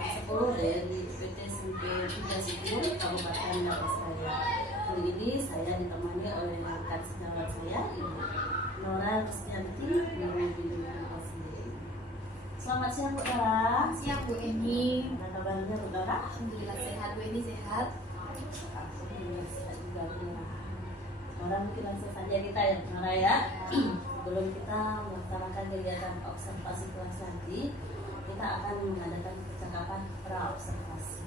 10 dari PT SMP 30 Kabupaten Dapasraya. Kali ini saya ditemani oleh rekan sejawat saya, Ibu Nora Rusdianti dari Pasir. Selamat siang Bu Nora. Siang Bu Eni. Apa kabarnya Bu Nora? Alhamdulillah sehat. Bu Eni sehat. Alhamdulillah sehat juga Bu Nora. Sekarang mungkin langsung saja kita ya Bu Nora ya. Sebelum kita melaksanakan kegiatan observasi kelas nanti, kita akan mengadakan percakapan pra-observasi.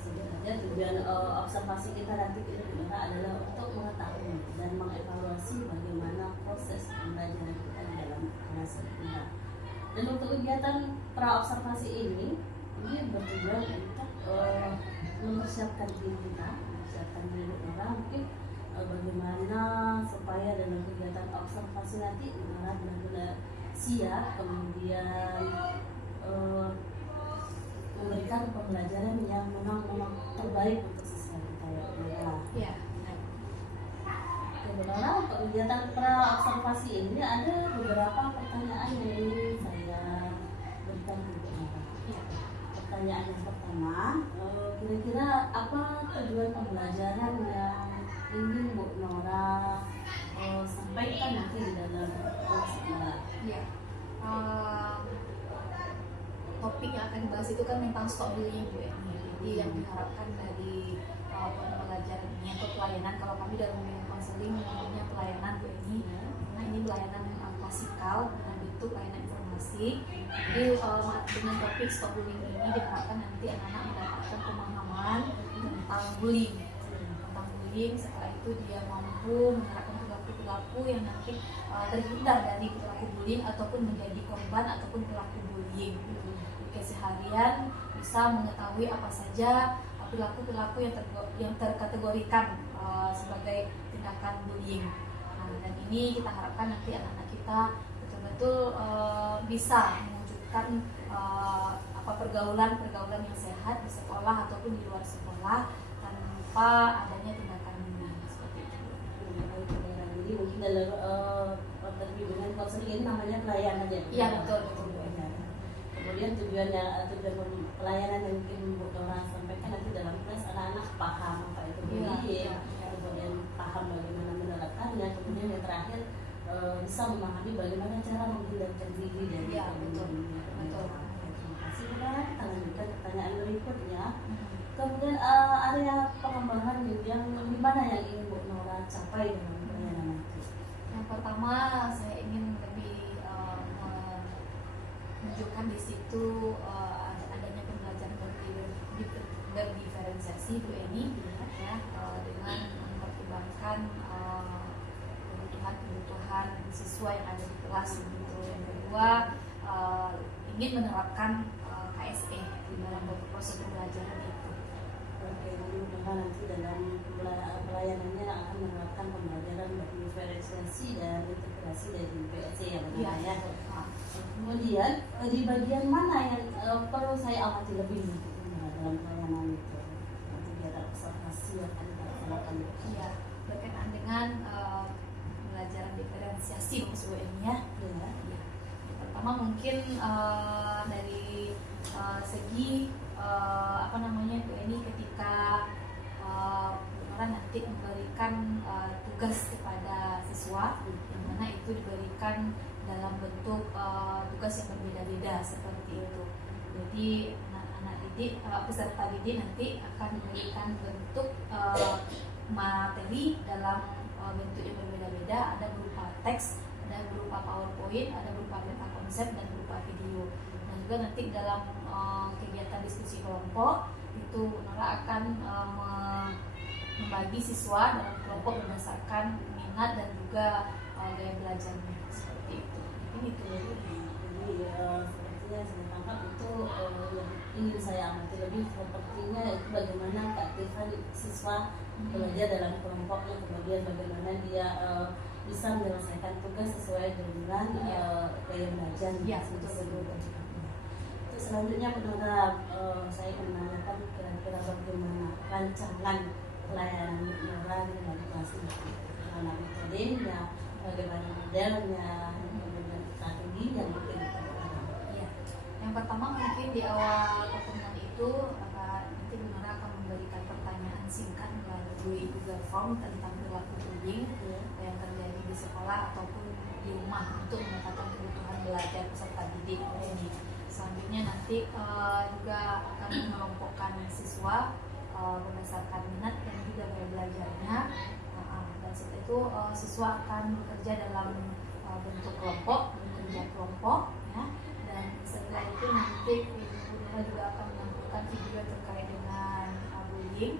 Sebenarnya tujuan observasi kita nanti adalah untuk mengetahui dan mengevaluasi bagaimana proses pembelajaran kita di dalam kelas kita. Dan untuk kegiatan pra-observasi ini bertujuan untuk mempersiapkan diri kita, mempersiapkan diri orang mungkin bagaimana supaya dalam kegiatan observasi nanti benar-benar siap, kemudian memberikan pembelajaran yang memang terbaik untuk siswa kita ya. Sebenarnya untuk kegiatan pra-observasi ini ada beberapa pertanyaan yang ingin saya berikan ke Nora. Pertanyaan yang pertama, kira-kira apa tujuan pembelajaran yang ingin Bu Nora sampaikan nanti di dalam kelas kita? Topik yang akan dibahas itu kan tentang stop bullying Bu Eni. Jadi yang diharapkan dari pembelajaran ini atau pelayanan, kalau kami dalam bidang konseling namanya pelayanan Bu Eni. Nah ini pelayanan klasikal dengan bentuk pelayanan informasi. Jadi dengan topik stop bullying ini diharapkan nanti anak-anak mendapatkan pemahaman tentang bullying. Setelah itu dia mampu menerapkan perilaku yang nanti terhindar dari perilaku bullying ataupun menjadi korban ataupun pelaku bullying. Keseharian bisa mengetahui apa saja perilaku-perilaku yang terkategorikan sebagai tindakan bullying. Nah, dan ini kita harapkan nanti anak-anak kita betul-betul bisa mewujudkan pergaulan yang sehat di sekolah ataupun di luar sekolah tanpa adanya tindakan bullying seperti itu. Jadi mungkin dalam dengan konseling ini namanya pelayanan ya? Iya betul. Kemudian tujuan pelayanan yang mungkin Bu Nora sampaikan nanti dalam kelas anak-anak paham apa itu bullying, kemudian paham bagaimana menerapkannya, kemudian yang terakhir bisa memahami bagaimana cara menghindarkan diri dari bullying. Betul. Terima kasih Bu Nora. Kita lanjutkan pertanyaan berikutnya. Kemudian area pengembangan yang di mana yang ingin Bu Nora capai dalam pelayanan nanti? Yang pertama saya ingin lebih menunjukkan di situ adanya pembelajaran berdiferensiasi Bu Eni ya, dengan mempertimbangkan kebutuhan siswa yang ada di kelas gitu. Yang kedua ingin menerapkan KSE di dalam proses pembelajaran itu. Oke, mudah-mudahan nanti dalam pelayanannya akan menerapkan pembelajaran berdiferensiasi dan integrasi dari PSC ya benar ya. Kemudian di bagian mana yang perlu saya amati lebih dalam pelayanan itu? Kegiatan observasi yang akan dilaksanakan. Iya, berkaitan dengan pembelajaran diferensiasi maksud ini ya. Ya. Pertama mungkin dari segi Bu Eni ketika orang nanti memberikan tugas kepada siswa yang mana itu diberikan dalam bentuk tugas yang berbeda-beda seperti itu. Jadi anak-anak didik, peserta didik nanti akan memberikan bentuk materi dalam bentuk yang berbeda-beda, ada berupa teks, ada berupa PowerPoint, ada berupa peta konsep dan berupa video. Dan juga nanti dalam kegiatan diskusi kelompok itu Nora akan membagi siswa dalam kelompok berdasarkan minat dan juga gaya belajarnya seperti itu. Ini tuh. Jadi sepertinya saya tangkap itu yang ingin saya amati lebih sepertinya itu bagaimana keaktifan siswa belajar dalam kelompoknya, kemudian bagaimana dia bisa menyelesaikan tugas sesuai dengan gaya belajar tersebut. Selanjutnya pendengar saya ingin menanyakan kira-kira bagaimana rancangan pelayanan Nora dalam kelas ini, bagaimana metodenya, bagaimana modelnya, bagaimana strategi yang mungkin. Yang pertama mungkin di awal pertemuan itu nanti Bu Nora akan memberikan pertanyaan singkat melalui Google Form tentang perilaku bullying yang terjadi di sekolah ataupun di rumah untuk memetakan kebutuhan belajar peserta didik ini. Selanjutnya nanti juga akan mengelompokkan siswa berdasarkan minat dan juga gaya belajarnya. Dan setelah itu siswa akan bekerja dalam bentuk kelompok, bekerja kelompok, ya. Dan setelah itu nanti Ibu Nora juga akan menampilkan video terkait dengan bullying,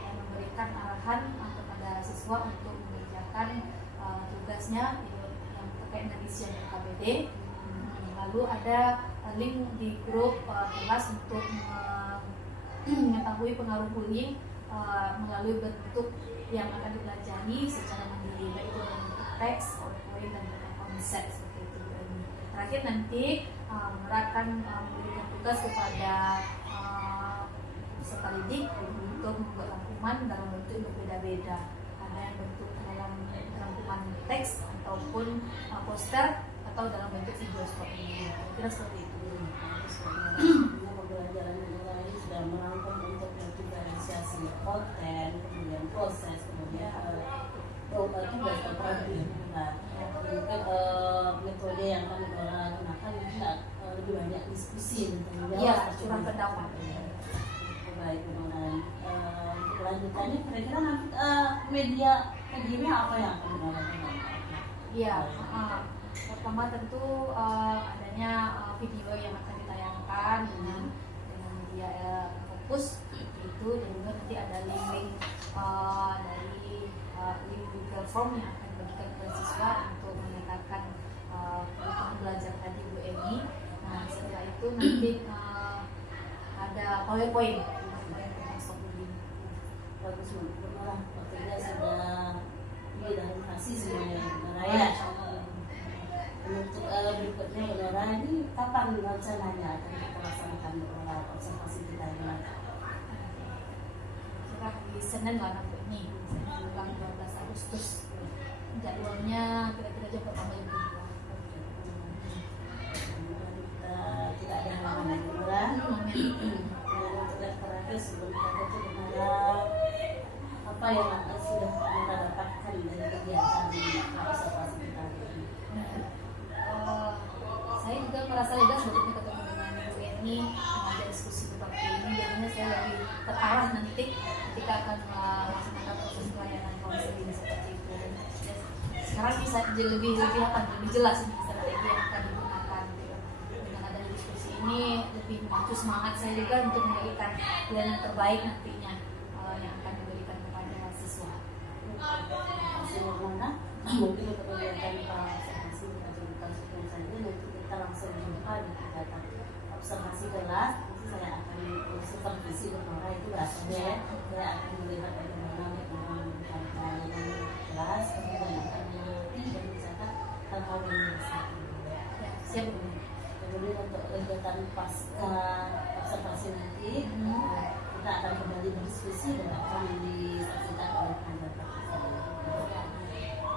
yang memberikan arahan kepada siswa untuk mengerjakan tugasnya yang terkait dengan isian KBD. Lalu ada link di grup kelas untuk mengetahui pengaruh bullying melalui bentuk yang akan dipelajari secara mandiri, baik itu dalam bentuk teks, PowerPoint, dan konsep seperti itu. Dan terakhir nanti Nora akan memberikan tugas kepada peserta didik untuk membuat rangkuman dalam bentuk yang berbeda-beda. Ada yang bentuk dalam rangkuman teks ataupun poster atau dalam bentuk video seperti ini. Kira seperti itu. Pembelajaran ini sudah merangkum untuk memvisualisasi konten, kemudian proses, kemudian tugas terpadu. Mungkin metode yang kami gunakan juga lebih banyak diskusi tentang curah pendapat. Baik, kemudian untuk lanjutannya kira-kira nanti medianya apa yang akan digunakan? Iya, pertama tentu adanya video yang akan ditayangkan dengan media fokus itu, dan juga nanti ada link dari link Google Form yang akan dibagikan kepada siswa untuk meningkatkan kebutuhan belajar tadi Bu Eni. Nah setelah itu nanti ada PowerPoint tentang stop bullying. Bagus banget, waktunya sudah diidentifikasi semuanya ya. Untuk berikutnya Nora, ini kapan rencananya akan kita laksanakan observasi kita ini? Kira di Senin lah nanti ini, tanggal 12 Agustus. Jadwalnya kira-kira jam pertama jam 2. Tidak ada halangan Nora. Untuk yang terakhir sebelum kita tutup Nora, apa yang sudah Nora dapatkan dari kegiatan observasi kita ini? Saya juga merasa lega sebetulnya ketemu dengan Bu Eni, mengajar diskusi seperti ini. Jadinya saya lebih terarah nanti ketika akan melaksanakan proses pelayanan konseling seperti itu. Dan sekarang bisa lebih jelas ini strategi yang akan digunakan. Dengan adanya diskusi ini lebih memacu semangat saya juga untuk memberikan pelayanan terbaik nantinya yang akan diberikan kepada siswa. Mungkin untuk kegiatan observasi kita cukupkan sekian saja. Nanti kita langsung jumpa di kegiatan observasi kelas. Nanti saya akan supervisi Nora, itu bahasanya ya. Saya akan melihat bagaimana menggunakan kelas, kemudian akan mengerti dan mencatat hal-hal yang biasa. Siap. Kemudian untuk kegiatan pasca observasi nanti kita akan kembali berdiskusi dan akan disaksikan oleh pengajar.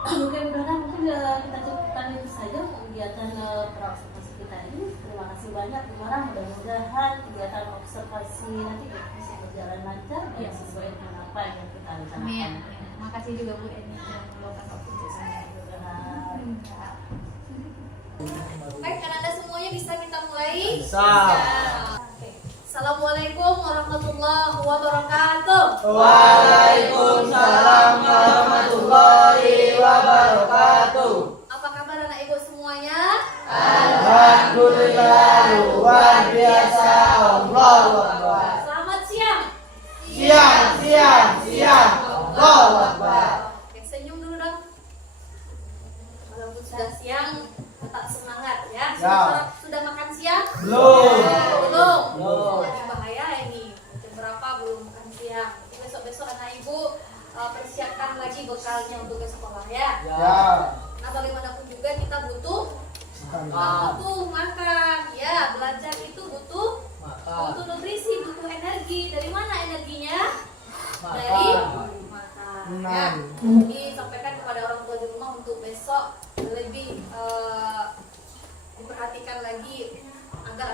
Oke, mudah-mudahan kita cukupkan itu saja kegiatan observasi kita ini. Terima kasih banyak Bu Nora. Mudah-mudahan kegiatan observasi nanti bisa berjalan lancar dan sesuai dengan apa yang kita rencanakan. Amin. Terima kasih juga Bu Eni sudah meluangkan waktu untuk saya. Baik, kan Anda semuanya bisa kita mulai? Bisa. Assalamualaikum warahmatullahi wabarakatuh. Waalaikumsalam warahmatullahi wabarakatuh. Apa kabar anak ibu semuanya? Alhamdulillah, luar biasa. Allahu Akbar. Selamat siang. Siang. Allahu Akbar. Oke, senyum dulu dong. Walaupun sudah siang, tetap semangat ya. Sudah makan siang? Belum. Jadi bahaya ini. Jam berapa belum makan siang? Jadi besok-besok anak ibu persiapkan lagi bekalnya untuk ke sekolah ya. Nah bagaimanapun juga kita butuh makan. Ya, belajar itu butuh nutrisi, butuh energi. Dari mana energinya? Dari makan. Ya. Jadi sampaikan kepada orang tua di rumah untuk besok lebih diperhatikan lagi agar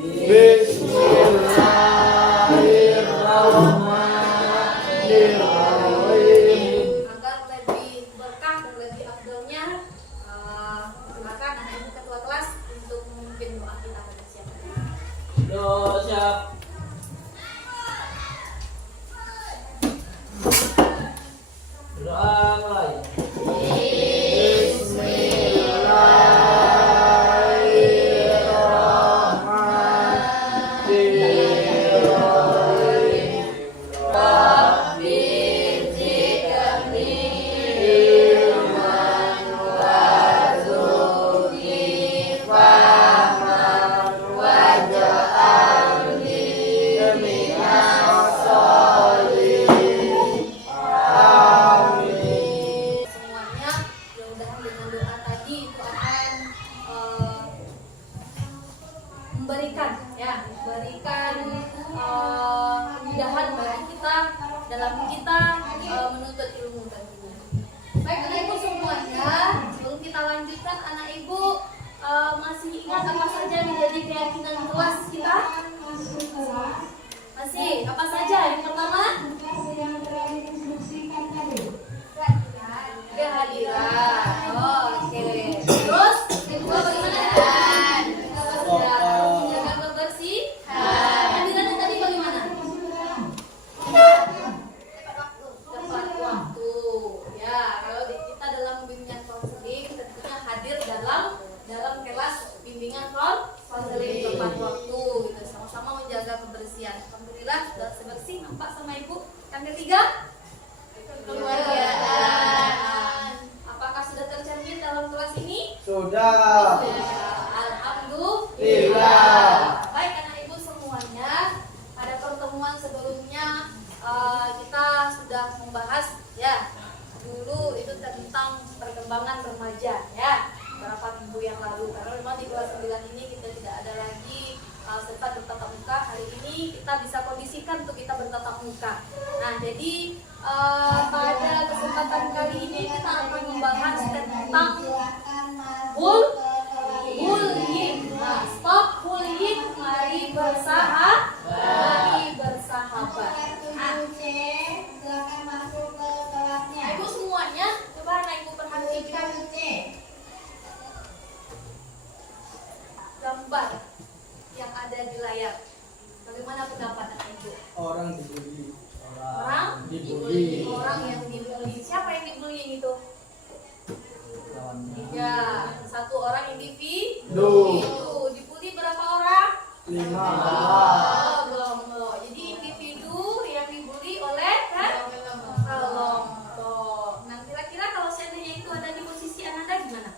Bismillahirrahmanirrahim. Agar lebih berkah dan lebih afdolnya, silakan anak ibu ketua kelas untuk memimpin doa kita pada siang hari. Siap. Doa mulai. Bismillahirrahmanirrahim. Semuanya mudah-mudahan dengan doa tadi itu akan memberikan kemudahan bagi kita dalam kita menuntut ilmu tentunya. Baik anak ibu semuanya, sebelum kita lanjutkan anak ibu masih ingat apa saja menjadi keyakinan kelas kita? Masih, apa saja? Yang pertama kehadiran. Oke. Terus yang kedua bagaimana? Menjaga kebersihan. Kehadiran yang tadi bagaimana? Tepat waktu. Ya, kalau kita dalam bimbingan konseling tentunya hadir dalam kelas bimbingan konseling tepat waktu gitu. Sama-sama menjaga kebersihan. Alhamdulillah sudah sebersih nampak sama ibu. Yang ketiga keluargaan. Apakah sudah tercermin dalam kelas ini? Sudah. Alhamdulillah. Baik anak ibu semuanya, pada pertemuan sebelumnya kita sudah membahas ya dulu itu tentang perkembangan remaja ya beberapa minggu yang lalu, karena memang di kelas 9 ini kita tidak ada lagi sempat bertatap muka. Hari ini kita bisa kondisikan untuk kita bertatap muka. Nah jadi pada kesempatan kali ini kita akan membahas tentang bullying. Nah, stop bullying, mari bersahabat. Nah, ibu semuanya, coba anak ibu perhatikan gambar yang ada di layar. Bagaimana pendapat anak ibu? Orang dibully. Orang Dibully. Orang yang dibully. Siapa yang dibully itu? Ya, satu orang individu. Dibully berapa orang? 5. Kelompok. Jadi individu yang dibully oleh kelompok. Nah, kira-kira kalau seandainya itu ada di posisi Ananda gimana?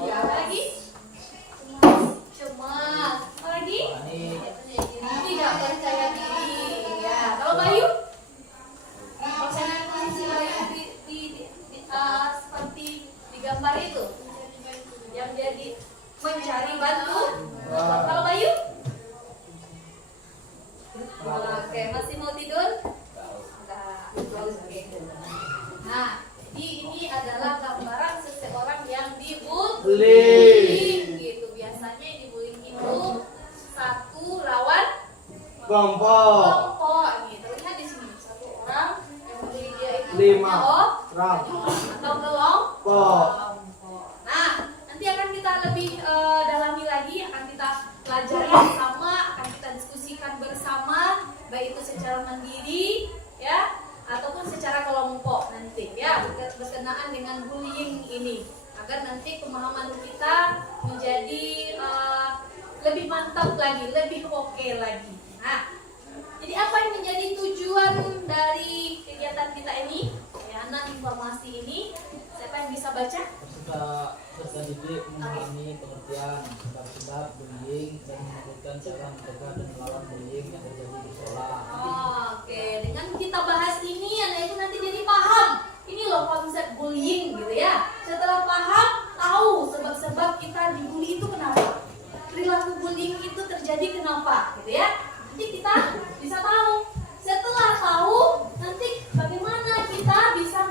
Ya, apa lagi? Cemas. Apa lagi? Tidak percaya diri. Ya, kalau Bayu? Kalau saya posisi Bayu seperti di gambar itu, yang jadi mencari bantu. Kalau Bayu? Oke, masih mau tidur? Enggak. Oke. Nah, jadi ini adalah gambaran seseorang yang dibully. Gitu. Biasanya yang dibully itu satu lawan kelompok. Gitu. Lihat di sini satu orang yang membuli dia itu 5 atau kelompok. Nah, nanti akan kita lebih dalami lagi, akan kita pelajari bersama, akan kita diskusikan bersama, baik itu secara mandiri, ya, ataupun secara kelompok nanti, ya, berkenaan dengan bullying ini, agar nanti pemahaman kita menjadi lebih mantap lagi, lebih oke lagi. Nah, jadi apa yang menjadi tujuan dari kegiatan kita ini? Layanan informasi ini, siapa yang bisa baca? Peserta didik memahami pengertian sebab-sebab bullying dan menyebutkan cara mencegah dan melawan bullying yang terjadi di sekolah. Oke, dengan kita bahas ini, anak itu nanti jadi paham. Ini loh konsep bullying gitu ya. Setelah paham, tahu sebab-sebab kita dibully itu kenapa. Perilaku bullying itu terjadi kenapa gitu ya. Nanti kita bisa tahu. Setelah tahu, nanti bagaimana kita bisa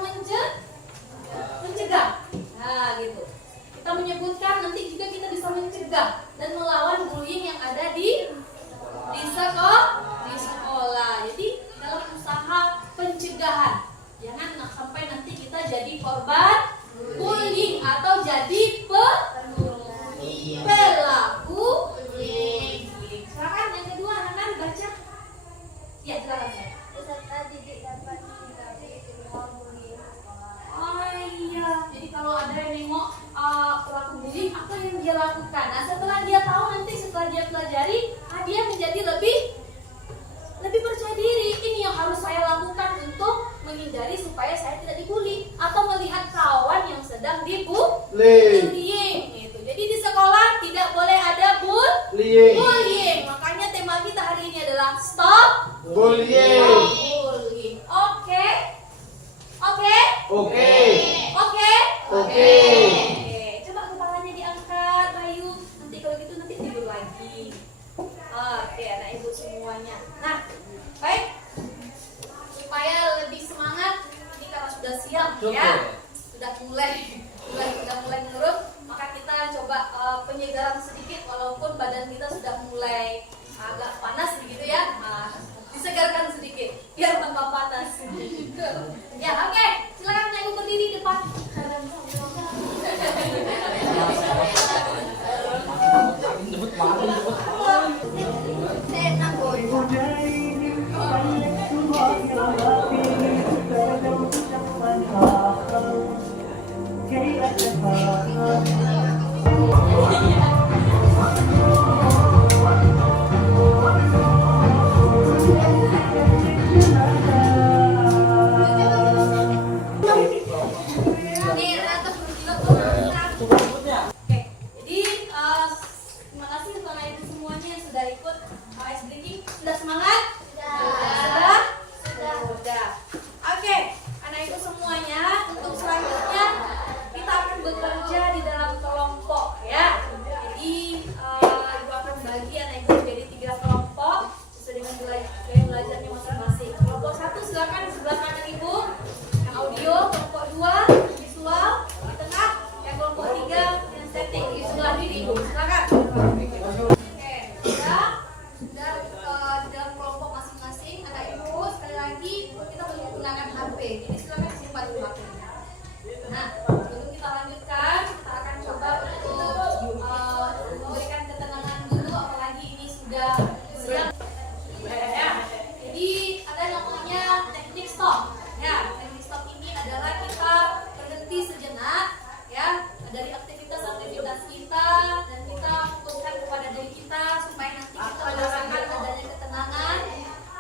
Stop Bullying. bullying. Oke. Oke. Oke. Oke. Oke. Coba kepalanya diangkat, Bayu. Nanti kalau gitu nanti tidur lagi. Oke, anak ibu semuanya. Nah, baik. Supaya lebih semangat, ini karena sudah siap ya. Sudah mulai menurun, maka kita coba penyegaran sedikit walaupun badan kita sudah mulai agak panas begitu ya. Disegarkan sedikit biar tambah panas. Ya, oke. Silakan anak ibu berdiri di depan. Nih, Rata bergila. Oke, jadi terima kasih untuk anak ibu semuanya yang sudah ikut ice breaking. Sudah semangat? Sudah. Oke, anak ibu semuanya, untuk selanjutnya kita akan bekerja di dalam kelompok ya. Jadi ibu akan bagi anak ibu menjadi 3 kelompok sesuai dengan gaya belajarnya masing-masing. Kelompok 1 silakan di sebelah kanan ibu, yang audio. Kelompok 2 visual di tengah, yang kelompok 3 yang setting di sebelah diri ibu. Silakan. Oke, sudah di dalam kelompok masing-masing anak ibu. Sekali lagi kita menggunakan HP, jadi silakan simpan dulu HP-nya. Nah, sebelum kita lanjutkan, kita akan coba untuk memberikan ketenangan dulu, apalagi ini sudah siang. Ya, jadi ada namanya teknik stop. Ya, teknik stop ini adalah kita berhenti sejenak, ya, dari aktivitas kita dan kita fokuskan kepada diri kita supaya nanti kita merasakan adanya ketenangan,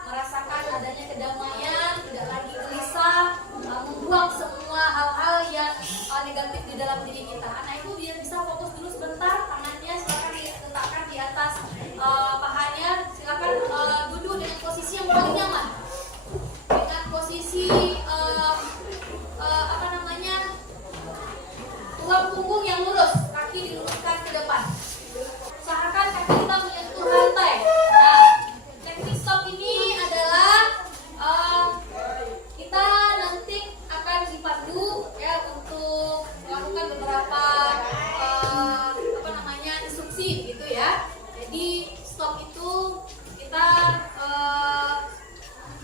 merasakan adanya kedamaian, tidak lagi gelisah, membuang semua hal-hal yang negatif di dalam diri kita. Anak ibu biar bisa fokus dulu sebentar, tangannya silakan diletakkan di atas pahanya, silakan duduk dengan posisi yang paling nyaman, dengan posisi tulang punggung yang lurus, kaki diluruskan ke depan. Usahakan kaki kita menyentuh lantai. Nah, teknik stop ini adalah kita nanti akan dipandu ya untuk melakukan beberapa instruksi gitu ya. Jadi stop itu kita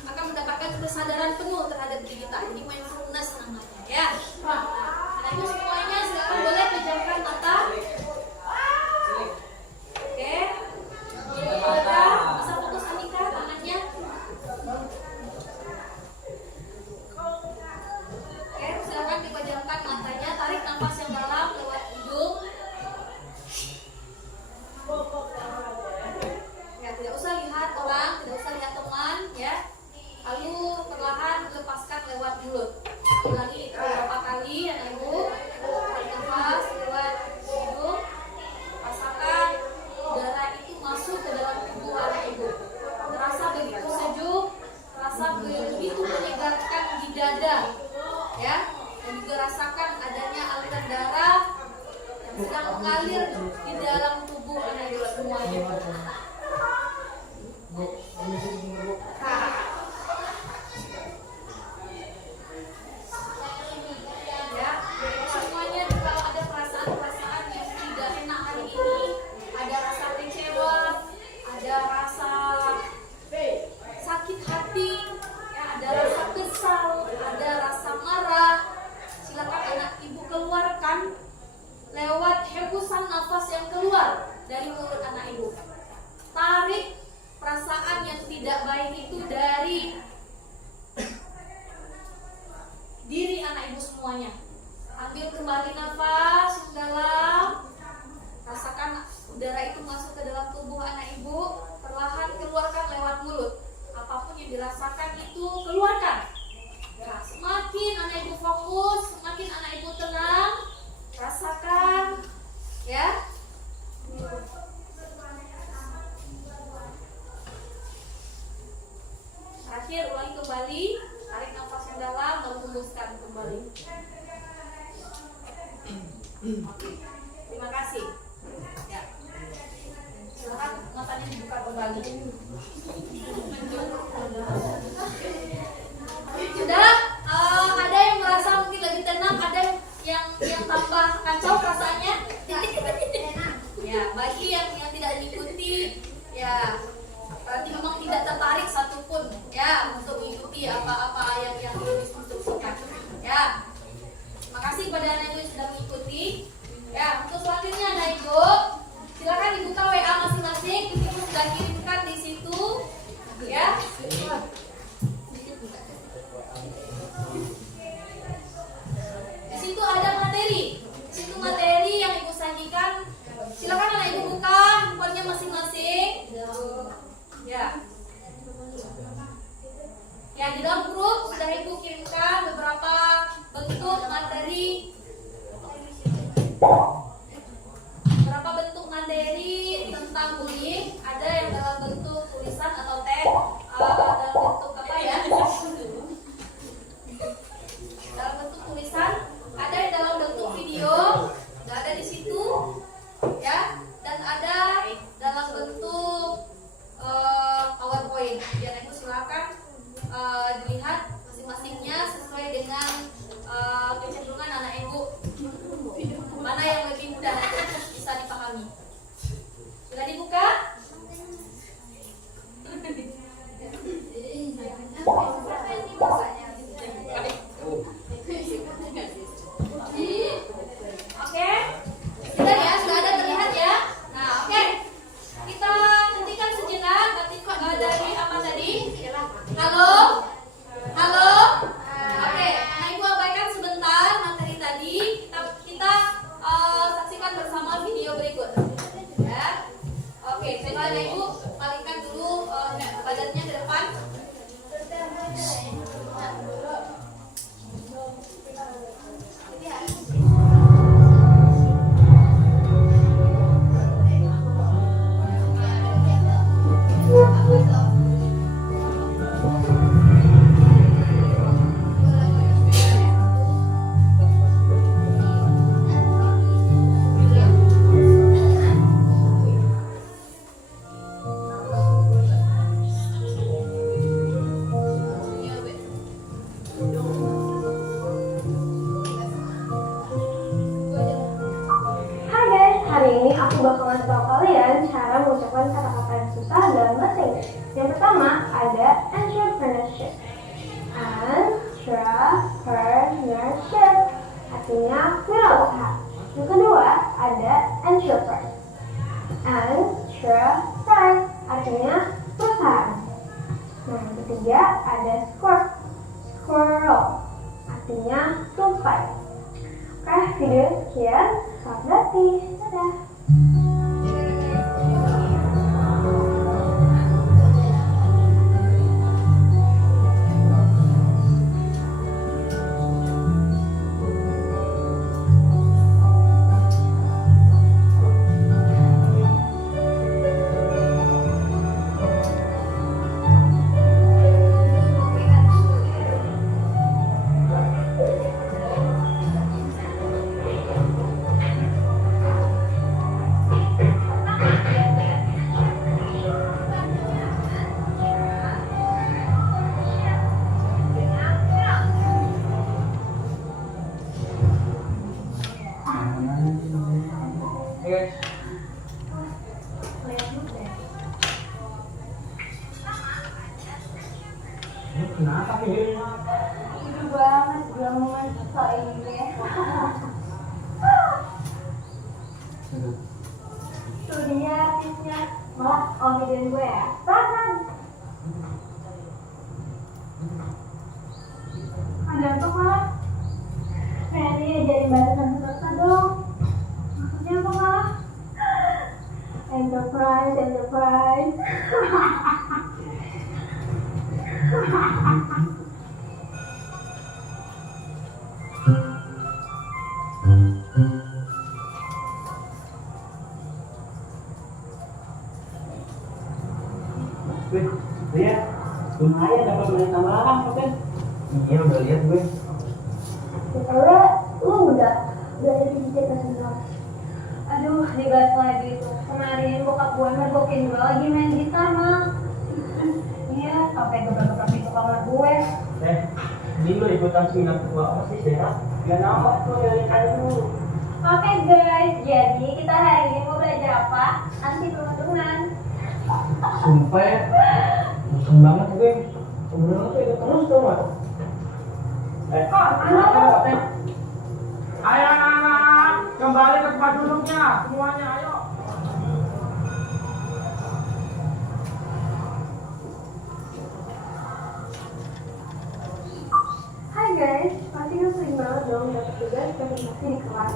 akan mendapatkan kesadaran penuh terhadap diri kita. Jadi mindfulness namanya ya. Nah, itu semuanya silakan boleh pejamkan mata. Oke. Bisa fokus Anika tangannya. Oke, silakan dipejamkan matanya, tarik nafas yang dalam lewat hidung. Ya, tidak usah lihat orang, tidak usah lihat teman, ya. Lalu perlahan lepaskan lewat mulut. Ulangi itu beberapa kali, anak ibu. Tarik nafas lewat hidung. Rasakan udara itu masuk ke dalam tubuh anak ibu. Terasa begitu sejuk, terasa begitu menyegarkan di dada, ya. Dan juga rasakan adanya aliran darah yang sedang mengalir di dalam tubuh anak ibu semuanya. Ya, semuanya kalau ada perasaan-perasaan yang tidak enak hari ini, ada rasa kecewa, ada rasa sakit hati, ya, ada rasa kesal, ada rasa marah, silakan anak ibu keluarkan lewat hembusan nafas yang keluar dari mulut anak ibu. Tarik perasaan yang tidak baik itu dari diri anak ibu semuanya. Ambil kembali nafas yang dalam, rasakan udara itu masuk ke dalam tubuh anak ibu. Perlahan keluarkan lewat mulut. Apapun yang dirasakan itu keluarkan. Nah, semakin anak ibu fokus, semakin anak ibu tenang, rasakan, ya. terakhir ulangi kembali, tarik nafas yang dalam lalu hembuskan kembali. Oke, terima kasih. Ya, silakan matanya dibuka kembali. Sudah, ada yang merasa mungkin lebih tenang, ada yang tambah kacau perasaannya. Ya, bagi yang tidak mengikuti, ya berarti memang tidak tertarik satupun ya untuk mengikuti apa-apa yang diinstruksikan. Ya, terima kasih pada anak ibu yang sudah mengikuti. Ya, untuk selanjutnya anak ibu, silakan dibuka WA masing-masing. Ibu sudah kirimkan di situ. Ya. Di situ ada materi. Di situ materi yang ibu sajikan. Silakan anak ibu buka handphonenya masing-masing. Ya. Ya, di dalam grup sudah ibu kirimkan beberapa bentuk materi. Beberapa bentuk materi tentang bullying. Ada yang dalam bentuk tulisan atau teks, dalam bentuk apa ya? Dalam bentuk tulisan, ada yang dalam bentuk video, sudah ada di situ, ya, dan ada dalam bentuk PowerPoint. Biar ibu silakan dilihat masing-masingnya sesuai dengan kecenderungan anak ibu. Mana yang lebih mudah bisa dipahami? Sudah dibuka? Oke, sudah ya, sudah ada terlihat ya. Nah, oke, kita hentikan sejenak. Nanti dari apa tadi? Halo, halo. Oke, nah ibu abaikan sebentar materi tadi. Kita saksikan bersama video berikut. Ya, oke. Coba ibu palingkan dulu badannya ke depan. Hai guys, hari ini aku bakal ngasih tau kalian cara mengucapkan kata-kata yang susah dalam bahasa Inggris. Yang pertama ada entrepreneurship. Entrepreneurship artinya wirausaha. Yang kedua ada enterprise. Enterprise artinya perusahaan. Nah, yang ketiga ada squirrel artinya tupai. Oke, video sekian. Selamat berarti. Dadah. Kenapa ini? Lucu banget, belum masuk ini. Tuh dia tipsnya. Malah omelin gue ya. Tahan. Ada apa malah? Ferry jadi balasan selesai dong. Maksudnya apa malah? Enterprise. Lihat, lumayan dapat main sama Larang kan? Iya udah lihat gue. Soalnya lu udah ada di cerita semua. Aduh, dibahas lagi tuh. Kemarin bokap gue mergokin gue lagi main gitar mah. Iya, sampai gebrak-gebrak pintu kamar gue. Jadi lu ikutan seminar ketua OSIS ya? Gak nama tuh dari dulu. Oke guys, jadi kita hari ini mau belajar apa? Anti perundungan. Sumpah ya, bosan banget gue. Obrolan tuh itu terus tuh mas. Ayo anak-anak, kembali ke tempat duduknya semuanya, ayo. Hai guys, pasti kan sering banget dong dapat tugas presentasi di kelas.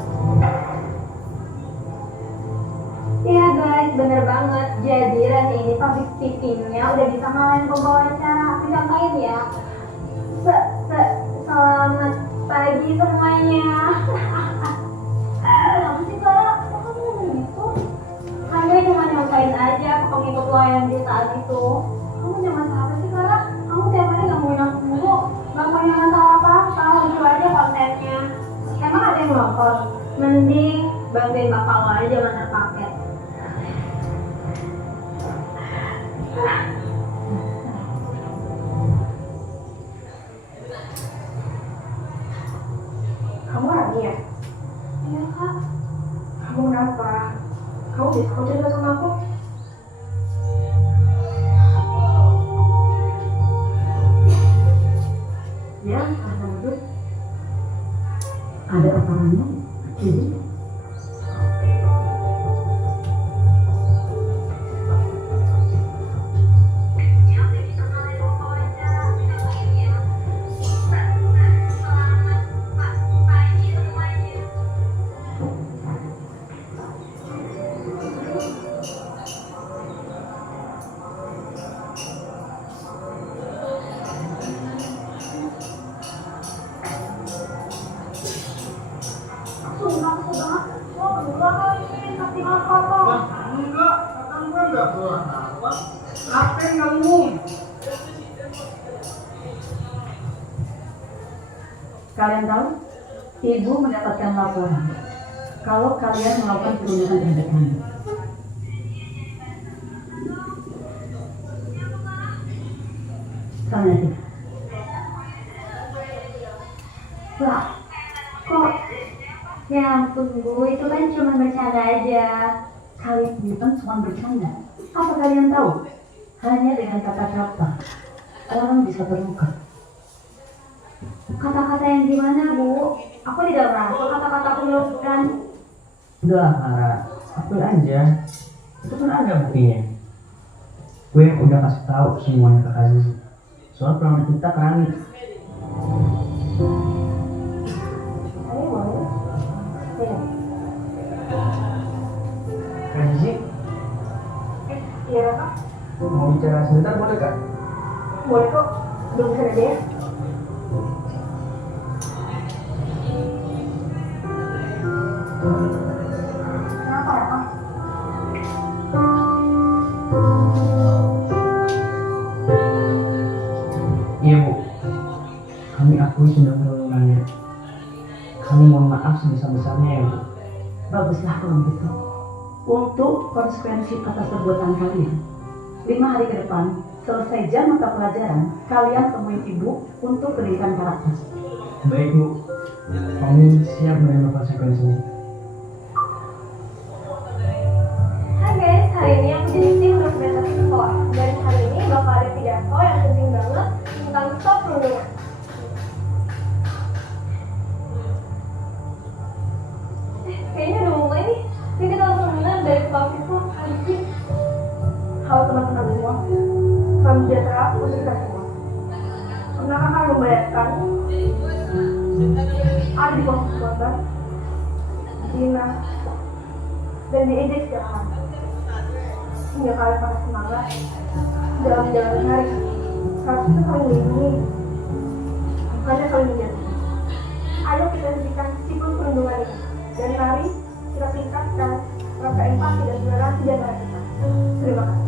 Iya guys, bener banget. Jadi Rani ini public speaking-nya udah bisa ngalahin pembawawancara. Aku contohin ya. Selamat pagi semuanya. Apa sih Clara? Kok kamu ngomong gitu? Kan gue cuma nyampein aja ke pengikut lo yang di saat itu. Kamu punya masalah apa sih Clara? Kamu tiap hari ngomongin aku mulu. Gak punya masalah apa-apa, lucu aja kontennya. Emang ada yang nonton? Mending bantuin bapak lo aja ngantar paket. Kamu Rani ya? Iya kak. Kamu kenapa? Kamu bisa cerita sama aku? Ya, alhamdulillah. Ada apa-apanya? Jadi, Enggak, kata gue enggak kurang apa. Apa yang ngomong? kalian tahu? Ibu mendapatkan laporan kalau kalian melakukan perundungan terhadap kami. Sama aja. Lah, kok? Ya ampun Bu, itu kan cuma bercanda aja. Kalian bukan cuma bercanda. Apa kalian tahu? Hanya dengan kata-kata orang bisa terluka. Kata-kata yang gimana Bu? Aku tidak merasa kata-kata aku merugikan. Udah Ara, akui aja. Itu kan ada buktinya. Gue udah kasih tahu semuanya ke Aziz. Soal pelamar kita ke Rani. Ini boleh? Iya. Aziz, Iya Kak? mau bicara sebentar boleh gak? Boleh kok. Belum bisa aja ya. Kenapa ya Kak? Iya Bu, kami akui sudah perundungannya. Kami mohon maaf sebesar-besarnya ya Bu. Baguslah kalau begitu. Untuk konsekuensi atas perbuatan kalian, 5 hari ke depan, selesai jam mata pelajaran, kalian temuin ibu untuk pendidikan karakter. Baik Bu, kami siap menerima konsekuensinya. Hai guys, hari ini aku jadi tim dokumentasi sekolah. Dan hari ini bakal ada pidato yang penting banget tentang stop perundungan. Kayaknya udah mulai nih. Ini kita langsung mulai dari topik itu anjing. Halo teman-teman semua, salam sejahtera untuk kita semua. Pernahkah kalian membayangkan ada di bawah kekuatan, dina, dan diejek setiap hari, hingga kalian patah semangat dalam menjalani hari. Harus kita saling melindungi, bukannya saling menjadi. Ayo kita hentikan siklus perundungan ini, dan mari kita tingkatkan rasa empati dan toleransi di antara kita. Terima kasih.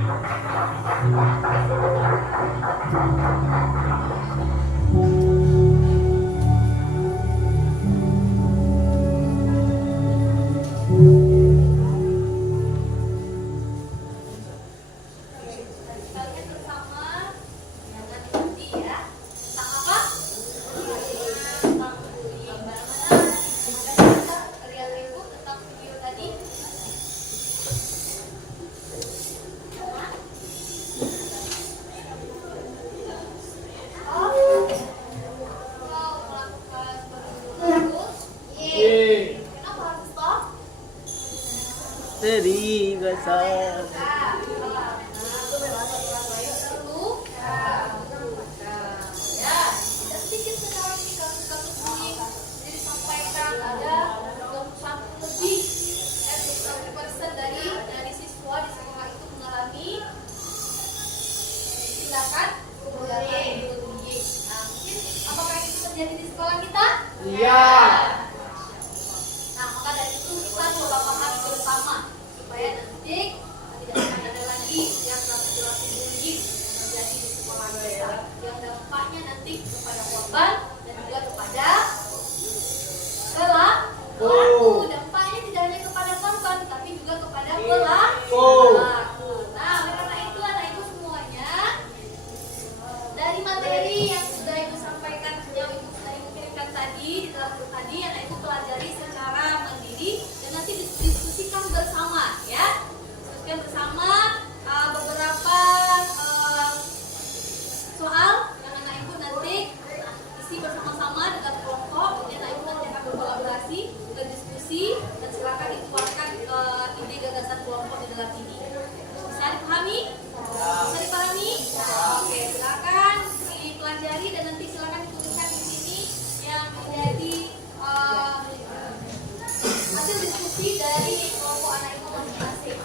Kalian bersama jangan berhenti ya. Tentang apa? Tentang bullying. Bagaimana? Kalian ribut tentang video tadi? Oh, kau melakukan terus? Kenapa harus stop? Jadi besar. Sedikit sekali kasus-kasus bullying jadi sampaikan ada 21 lebih 21% dari siswa di sekolah itu mengalami tindakan bullying. Nah, mungkin apakah itu terjadi di sekolah kita? Iya. Nah, maka dari itu kita beberapa hal bersama supaya nanti tidak akan ada lagi yang perilaku bullying terjadi di sekolah kita, yang dampaknya nanti kepada korban dan juga kepada pelaku. Dampaknya tidak hanya kepada korban tapi juga kepada pelaku. Nah, oleh karena itu anak ibu semuanya dari materi yang sudah ibu sampaikan, yang ibu sudah ibu kirimkan tadi di dalam buku tadi, anak ibu pelajari secara mandiri dan nanti diskusikan bersama ya. Diskusikan bersama beberapa soal yang anak ibu nanti isi bersama-sama dengan kelompok. Kemudian anak ibu nanti akan berkolaborasi, berdiskusi dan silakan dikeluarkan ide gagasan kelompok di dalam ini. Bisa dipahami? Bisa dipahami? Oke, silakan dipelajari dan nanti silakan dituliskan di sini yang menjadi hasil diskusi dari kelompok anak ibu masing-masing.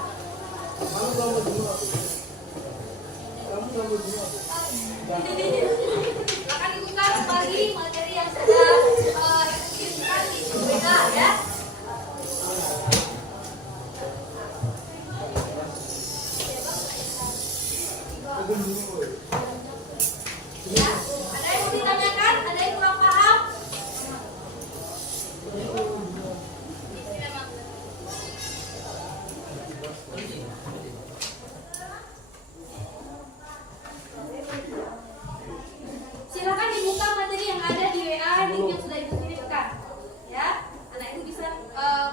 Silakan dibuka kembali materi yang sudah dikirimkan di WA ya. Ya, ada yang mau ditanyakan? Ada yang kurang paham? Silakan. Silakan dibuka materi yang ada di WA, link yang sudah ibu kirimkan. Ya, anak ibu bisa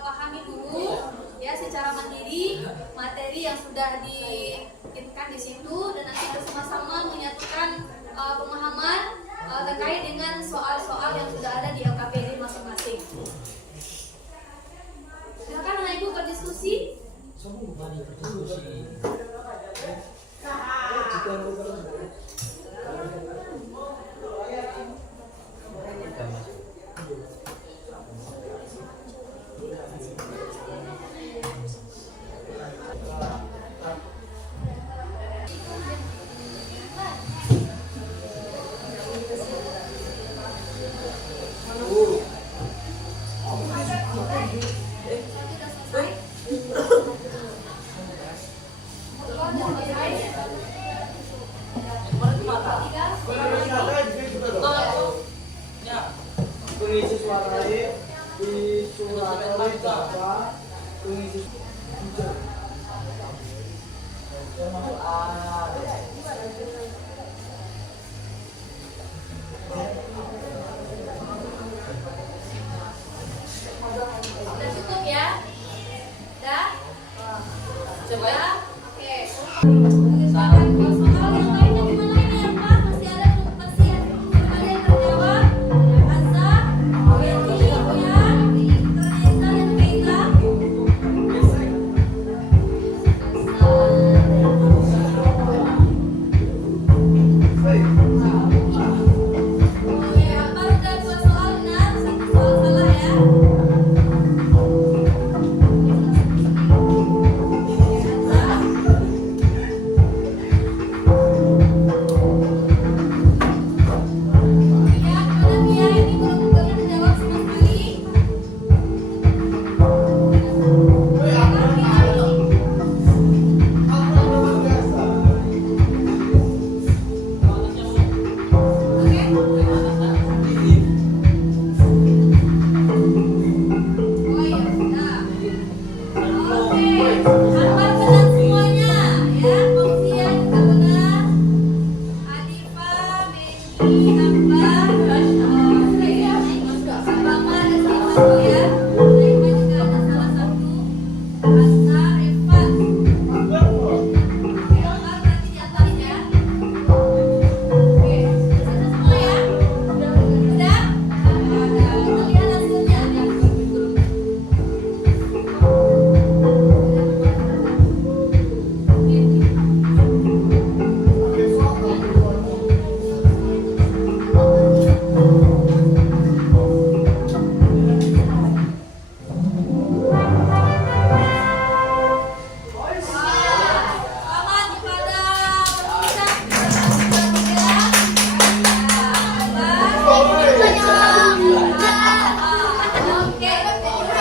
pahami dulu ya secara mandiri materi yang sudah dikirimkan di situ dan nanti bersama-sama menyatukan pemahaman terkait dengan soal-soal yang sudah ada di LKPD masing-masing. Silakan anak ibu berdiskusi. Pengisi suara di surat apa? Pengisi Sudah cukup ya? Sudah? Coba. Oke. Silakan soal yang lainnya gimana ini ya Pak? Masih ada yang terjawab? Asa, Betty, Uyan, Teresa dan Meila.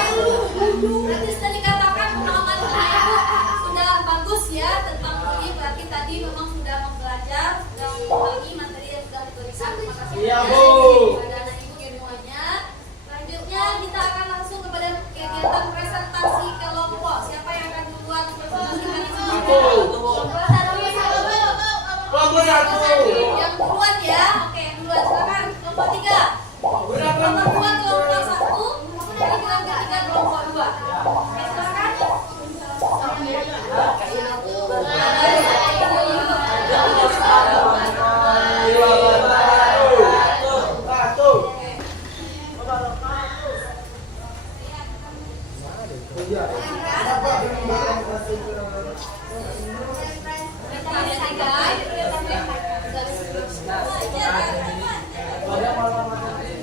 Berarti sudah dikatakan pemahaman Ibu sudah bagus ya tentang bullying. Berarti tadi memang sudah belajar dan mengulangi materi yang sudah diberikan. Terima kasih Iya, kepada Bu. anak ibu semuanya. Selanjutnya kita akan langsung kepada kegiatan presentasi kelompok. Siapa yang akan duluan mempresentasikan ini? Kelompok satu. Yang duluan ya. Oke, yang duluan silakan. Kelompok 3. Kelompok 2 kelompok 1. Kemudian ketiga kelompok 2. Oke, silakan.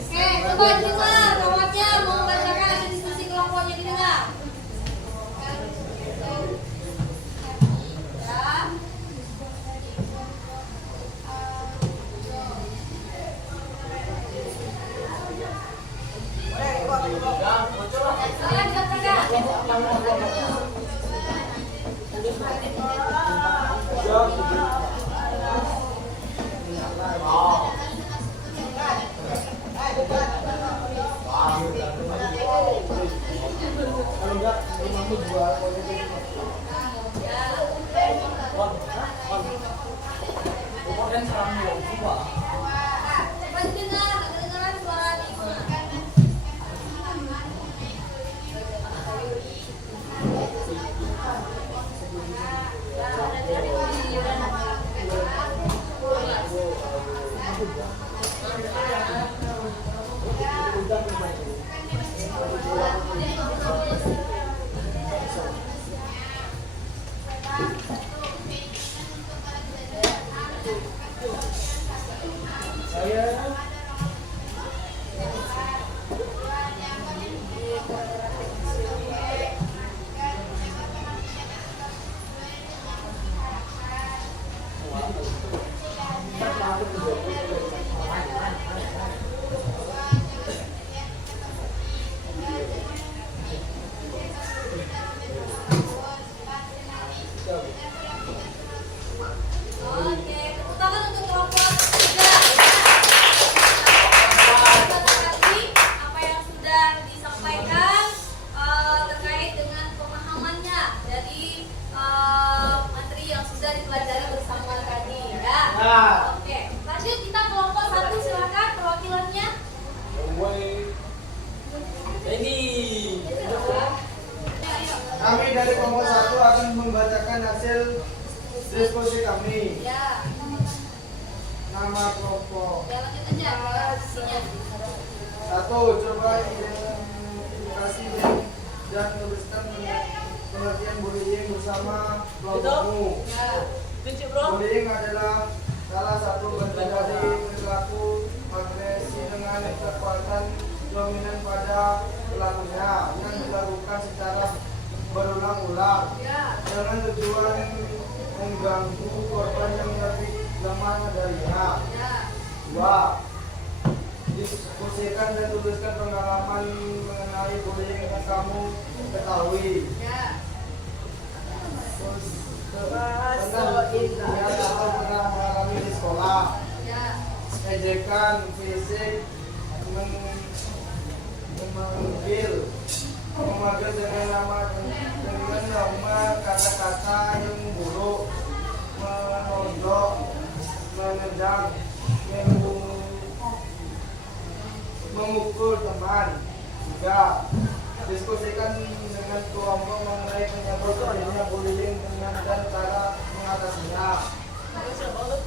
Oke, coba didengar kawannya mau membacakan hasil diskusi kelompoknya didengar. Ya. Silakan dibacakan. Coba didengar, kedengaran suara ibu. Oke, tepuk tangan untuk kelompok 3. Tadi apa yang sudah disampaikan terkait dengan pemahamannya dari materi yang sudah dipelajari bersama tadi ya. Oke, lanjut kita kelompok 1 silakan perwakilannya. Kami dari kelompok 1 akan membacakan hasil diskusi kami. Ya, Nama kelompok ya lanjut aja diskusinya. 1. Coba identifikasi dan tuliskan pengertian bullying bersama kelompokmu. Ya, Bullying adalah salah satu bentuk dari perilaku agresi dengan kekuatan dominan pada pelakunya yang dilakukan secara berulang-ulang ya, dengan tujuan mengganggu korban yang lebih lemah darinya. ya. 2. Diskusikan dan tuliskan pengalaman mengenai bullying yang kamu ketahui. Ya, Tentang atau pernah mengalami di sekolah. ya, Ejekan fisik, memanggil dengan nama kata-kata yang buruk, menodok, menendang, memukul teman. 3. Diskusikan dengan kelompok mengenai penyebab terjadinya bullying dan cara mengatasinya.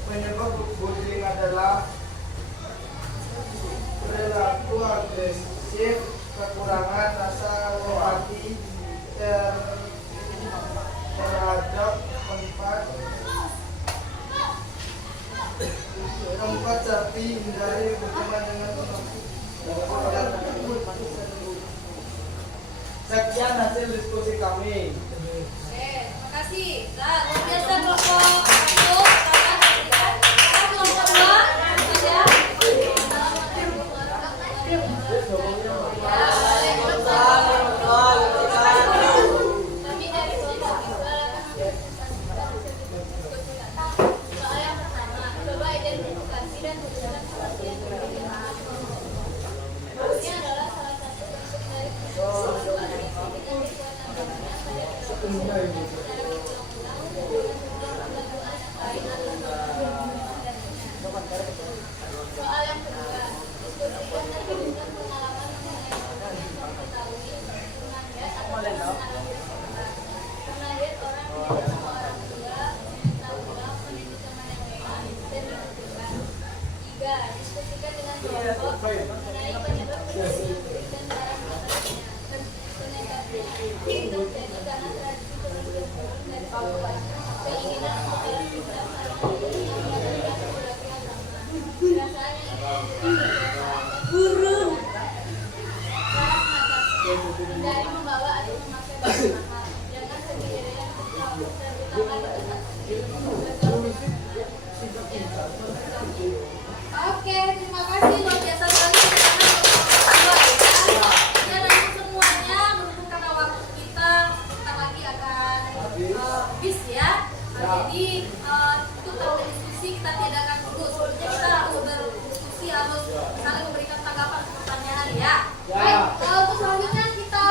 Penyebab bullying adalah perilaku agresif, kekurangan rasa empati terhadap tempat sapi, hindari berteman dengan sekian hasil diskusi kami. Oke, terima kasih. Nah, luar biasa kelompok 1, kelompok 2, ya. Kami dari kelompok 2 soal yang pertama, coba identifikasi dan tuliskan perhatian ini adalah salah satu bentuk dari soal yang kedua, diskusikan dan tunjukkan pengalaman mengenai orang yang kamu ketahui pernah lihat atau pernah mengalami seseorang. Pernah lihat orang menjadi sama orang tua, minta uang, menjadi teman yang baik, dan dibutuhkan. 3. Diskusikan dengan kelompok mengenai penyebab bullying dan cara mengatasinya. Penyebabnya itu terjadi karena tradisi pemikiran buruk dari kawan, keinginan untuk balas dendam karena mendapatkan laki-laki yang sama, perasaan yang ingin burung, cara mengatasi, hindari membawa atau memakai barang mahal, jangan sendirian yang tercampur dan utamakan Oke, terima kasih luar biasa sekali. Semuanya berhubung karena waktu kita sebentar lagi akan habis ya. Jadi untuk tahun diskusi kita tiadakan dulu. Sebelumnya kita harus berdiskusi, harus saling memberikan tanggapan ke pertanyaan ya. Baik, untuk selanjutnya kita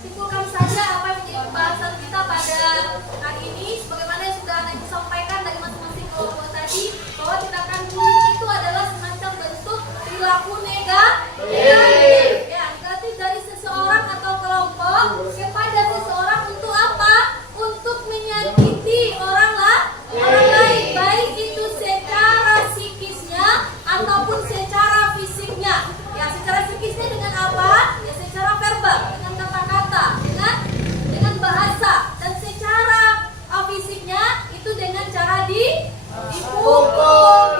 simpulkan saja apa yang menjadi pembahasan kita pada hari ini. Sebagaimana yang sudah Anda sampaikan dari masing-masing kelompok tadi, bahwa tindakan bullying itu adalah semacam bentuk perilaku negatif. Ya, negatif dari seseorang atau kelompok kepada seseorang untuk apa? Untuk menyakiti orang lain, baik itu secara psikisnya ataupun secara fisiknya. Ya, secara psikisnya dengan apa? Ya, secara verbal, dengan kata-kata, dengan bahasa, dan secara fisiknya itu dengan cara dipukul,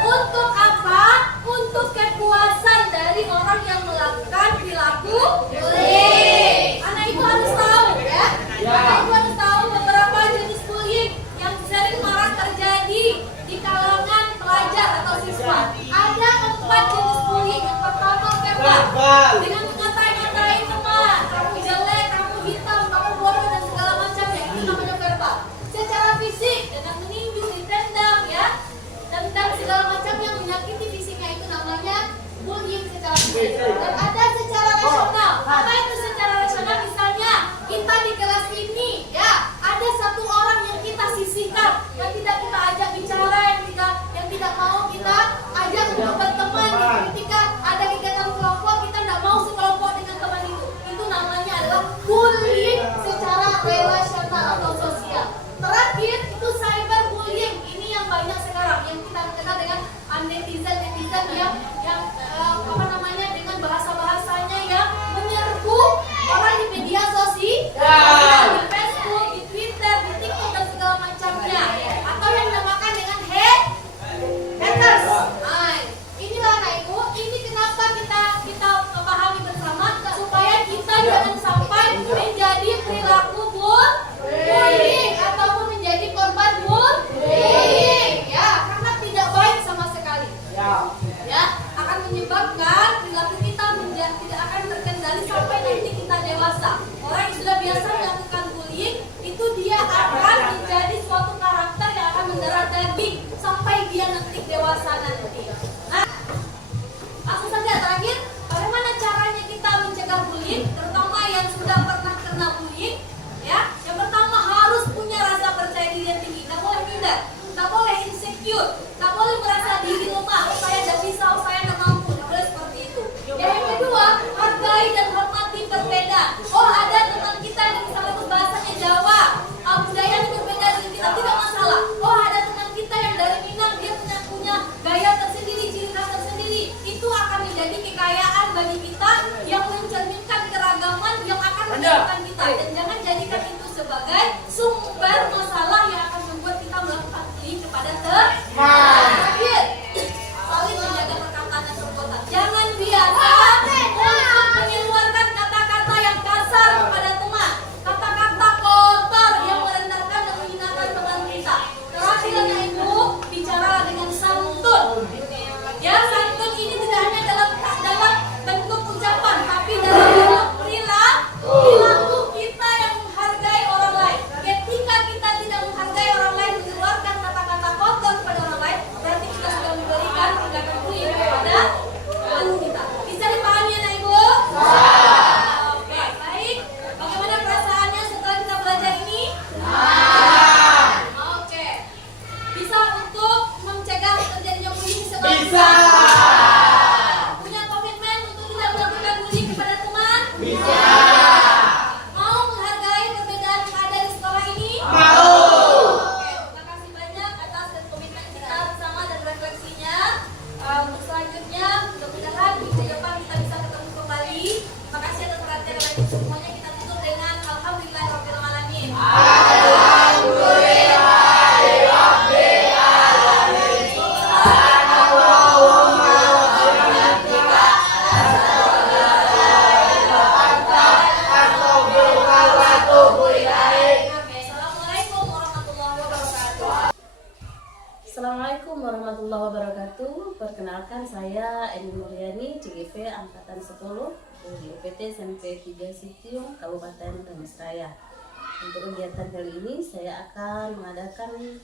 untuk apa? Untuk kepuasan dari orang yang melakukan perilaku bullying. Anak ibu harus tahu ya. Anak ibu harus tahu beberapa jenis bullying yang sering marak terjadi di kalangan pelajar atau siswa. Ada 4 jenis bullying. Yang pertama verbal, dengan mengatai-ngatai teman, kamu jelek, kamu hitam, kamu bodoh dan segala macamnya. Itu namanya verbal. Secara fisik dengan menindih, ditendang ya, dan segala macam yang menyakiti fisiknya, itu namanya bullying secara fisik. Dan ada secara rasional. Apa itu secara rasional? Misalnya kita di kelas ini ya, ada satu orang yang kita sisihkan, yang tidak kita ajak bicara, yang tidak mau kita ajak untuk berteman. Ketika ada kegiatan kelompok, kita tidak mau sekelompok dengan teman itu. Itu namanya adalah bullying secara relasional atau sosial. Terakhir itu cyberbullying. Ini yang banyak sekarang, yang kita kenal dengan netizen yang apa namanya, dengan bahasanya yang menyerbu orang di media sosial, di Facebook, di Twitter, di TikTok dan segala macamnya, atau yang dinamakan dengan haters. Inilah anak ibu, ini kenapa kita pahami bersama supaya kita jangan sampai menjadi perilaku bullying ataupun menjadi korban bullying ya, karena tidak baik sama sekali ya, akan menyebabkan perilaku kita tidak akan terkendali sampai nanti kita dewasa. Orang yang sudah biasa melakukan bullying itu dia akan menjadi suatu karakter yang akan mendarah daging sampai dia nanti dewasa nanti. Nah, langsung saja terakhir, bagaimana caranya kita mencegah bullying, terutama yang sudah pernah kena bullying ya. Yang pertama harus punya rasa percaya diri yang tinggi, nggak boleh minder, nggak boleh insecure, nggak boleh merasa diri lo untuk mencegah terjadinya bullying di sekolah? Bisa. Punya komitmen untuk tidak melakukan bullying kepada teman? Bisa. Mau menghargai perbedaan yang ada di sekolah ini? Mau. Oke, terima kasih banyak atas komitmen kita bersama dan refleksinya. Untuk selanjutnya, mudah-mudahan minggu depan kita bisa ketemu kembali. Terima kasih atas perhatian kalian semuanya. Kita tutup dengan alhamdulillahirabbil alamin. Assalamualaikum warahmatullahi wabarakatuh. Assalamualaikum warahmatullahi wabarakatuh. Perkenalkan saya Eni Mulyani, CGV Angkatan 10 dari UPT SMP 3 Sitiung, Kabupaten Damastraya. Untuk kegiatan kali ini saya akan mengadakan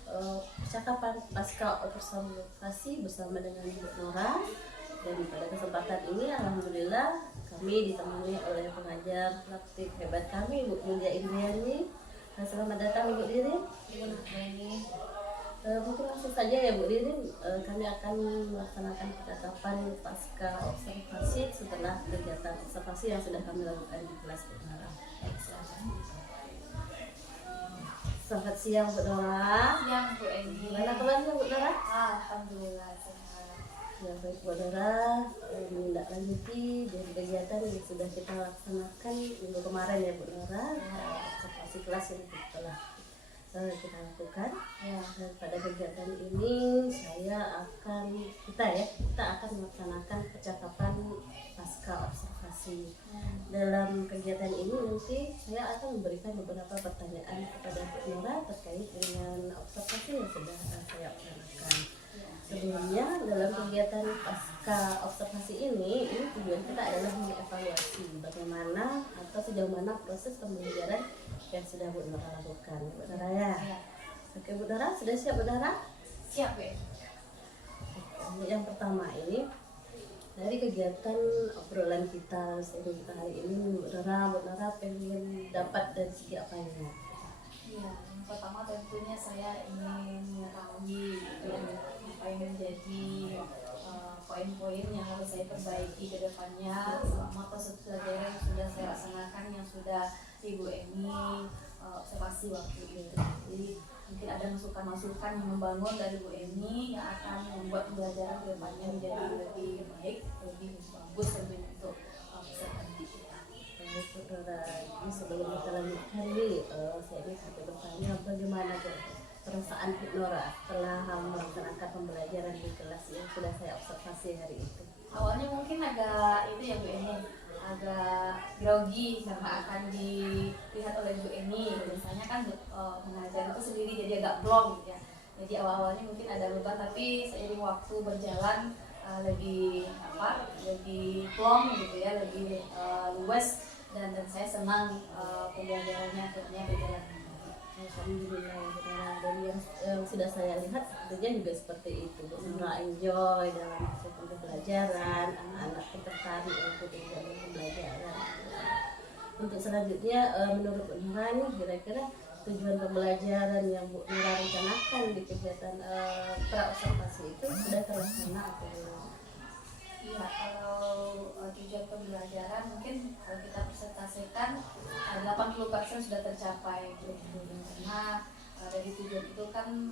percakapan pasca observasi bersama dengan Bu Nora. Dan pada kesempatan ini alhamdulillah kami ditemani oleh pengajar praktik hebat kami Bu Mulia Indriani. Selamat datang Ibu Ririn. Mungkin langsung saja ya Bu Ririn, kami akan melaksanakan percakapan pasca observasi setelah kegiatan observasi yang sudah kami lakukan di kelas Bu Nora. Selamat siang Bu Nora. Siang Bu Eni. Gimana kabarnya Bu Nora? Alhamdulillah sehat. Ya baik Bu Nora, menindaklanjuti dari kegiatan yang sudah kita laksanakan minggu kemarin ya Bu Nora, observasi kelas yang telah kita lakukan. Ya. Dan pada kegiatan ini kita akan melaksanakan percakapan pasca observasi. Dalam kegiatan ini nanti saya akan memberikan beberapa pertanyaan kepada Bu Nora terkait dengan observasi yang sudah saya laksanakan. Sebelumnya dalam kegiatan pasca observasi ini tujuan kita adalah mengevaluasi bagaimana atau sejauh mana proses pembelajaran yang sudah Bu Nora lakukan. Bu Nora ya. Oke Bu Nora, sudah siap Bu Nora? Siap Bu Eni. Yang pertama ini dari kegiatan obrolan kita hari ini Bu Nora pengen dapat dari segi apa ini? Iya, yang pertama tentunya saya ingin mengetahui gitu ya, apa yang menjadi poin-poin yang harus saya perbaiki ke depannya selama proses pelajaran yang sudah saya laksanakan, yang sudah Ibu Eni observasi waktu itu. Jadi mungkin ada masukan-masukan yang membangun dari Bu Eni yang akan membuat pembelajaran ke depannya menjadi lebih baik, lebih bagus tentunya untuk peserta didik kita. Saudara, ini sebelum kita lanjutkan nih, saya ingin satu bertanya, bagaimana perasaan Bu Nora setelah melaksanakan pembelajaran di kelas yang sudah saya observasi hari itu? Awalnya mungkin agak itu ya Bu Eni, agak grogi karena akan dilihat oleh Bu Eni. Biasanya kan mengajar itu sendiri jadi agak blong gitu ya. Jadi awal-awalnya mungkin ada beban, tapi seiring waktu berjalan lebih plong gitu ya, lebih luas, dan saya senang pembelajarannya akhirnya berjalan. Alhamdulillah, dari yang sudah saya lihat sepertinya juga seperti itu. Bu Nora enjoy dalam proses pembelajaran, anak-anak tertarik untuk dalam pembelajaran. Untuk selanjutnya, menurut Bu Nora nih kira-kira tujuan pembelajaran yang Bu Nora rencanakan di kegiatan pra-observasi itu sudah terlaksana atau belum? Iya, kalau tujuan pembelajaran mungkin kalau kita presentasikan 80% sudah tercapai gitu. Karena dari tujuan itu kan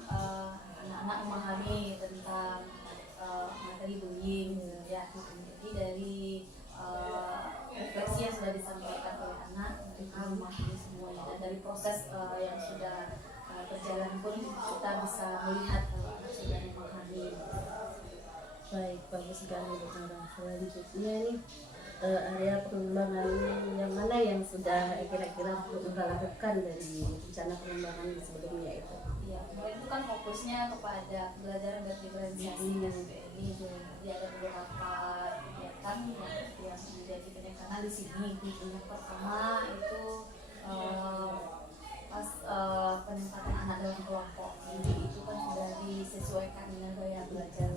anak-anak memahami tentang materi bullying gitu ya. Jadi dari refleksi yang sudah disampaikan oleh anak, mereka memahami semuanya, dan dari proses yang sudah berjalan pun kita bisa melihat kalau anak sudah memahami. Baik, bagus sekali Bu Nora. Selanjutnya nih, area pengembangan yang mana yang sudah kira-kira Bu Nora lakukan dari rencana pengembangan sebelumnya itu? Ya, kemarin itu kan fokusnya kepada pembelajaran berdiferensiasi yang ini. Jadi ada beberapa kegiatan yang menjadi penekanan di sini. Yang pertama itu pas penempatan anak dalam kelompok. Jadi itu kan sudah disesuaikan dengan gaya belajar